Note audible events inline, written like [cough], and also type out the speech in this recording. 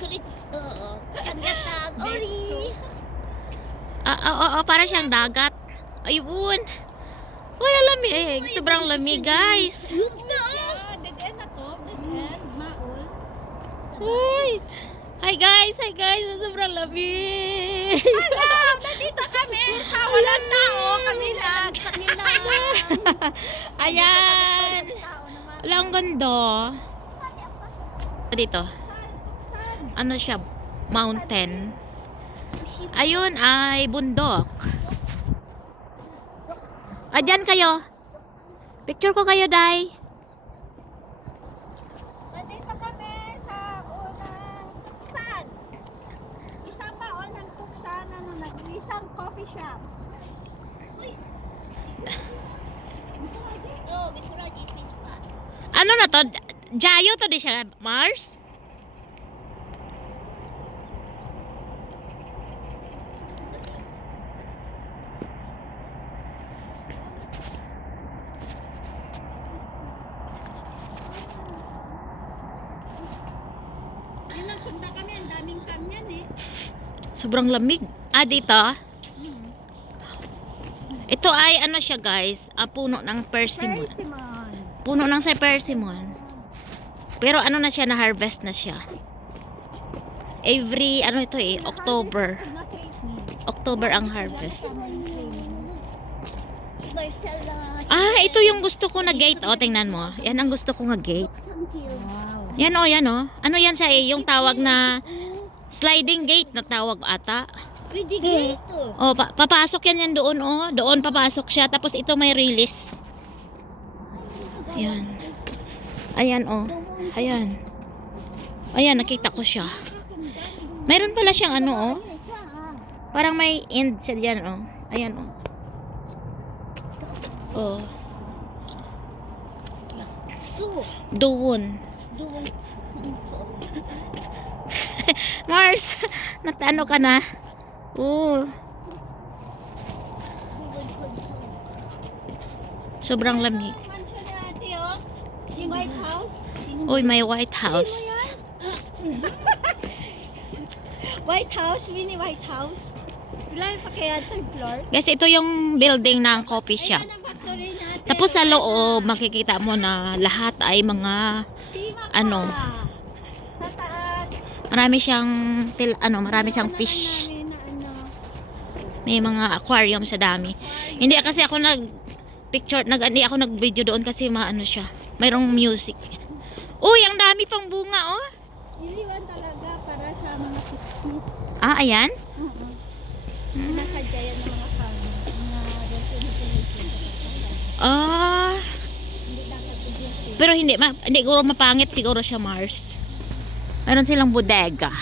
Kulit, oo. Sangatang, ori. Ah, oo, oo, para siyang dagat. Ayun. Uy, lamig. Sobrang lamig, guys. Yun na. Dagan na to, dagan, maul. Uy. Hi, guys. Hi, guys. Sobrang lamig. Hello, nandito kami sa walang tao, kami lang. Kami lang. Ayan. Tao naman. Wala ang ganda. Dito. Ano siya? Mountain. Ayun ay bundok. Ah, dyan kayo. Picture ko kayo, Day. Nandito kami sa unang tuksan. Isang baon ng tuksan na ano, nag-isang coffee shop. [laughs] Oh, pa. Ano na to? Jayo to di siya, Mars? Sunda kami, ang daming kamyan eh. Sobrang lamig. Ah, dito? Ito ay ano siya guys, ah, puno ng persimmon. Persimmon. Puno ng sa persimmon. Pero ano na siya, na-harvest na siya. Every, ano ito eh, October. October ang harvest. Ah, ito yung gusto ko na gate. O, tingnan mo. Yan ang gusto ko nga gate. Yan o, yan o. Ano yan sa eh, yung tawag na sliding gate na tawag ata. Pwede gate. O, pa- papasok yan yan doon o. Doon papasok siya. Tapos ito may release. Yan. Ayan o. Ayan. Ayan, nakita ko siya. Mayroon pala siyang ano o. Parang may end siya dyan o. Ayan o. Oh, doon. [laughs] Mars, natano ka na? Oo, sobrang lamig. Oh. White House. Uy, may White House. [laughs] White House, mini White House. Ilan pa kaya third floor? Guys, ito yung building ng coffee shop. Ayan ang factory natin. Tapos sa loob, makikita mo na lahat ay mga ano? Marami siyang til, ano, marami siyang fish. May mga aquarium sa dami. Hindi kasi ako nag picture, nag hindi ako nag video doon kasi maano siya. Mayroong music. Uy, ang dami pang bunga oh. Iliwan talaga para sa mga kiskis. Ah, ayan. Oo. Nakadyayan ng mga kami. Mga destination. Ah, pero hindi ma, hindi siguro mapangit siguro siya Mars. Meron silang bodega.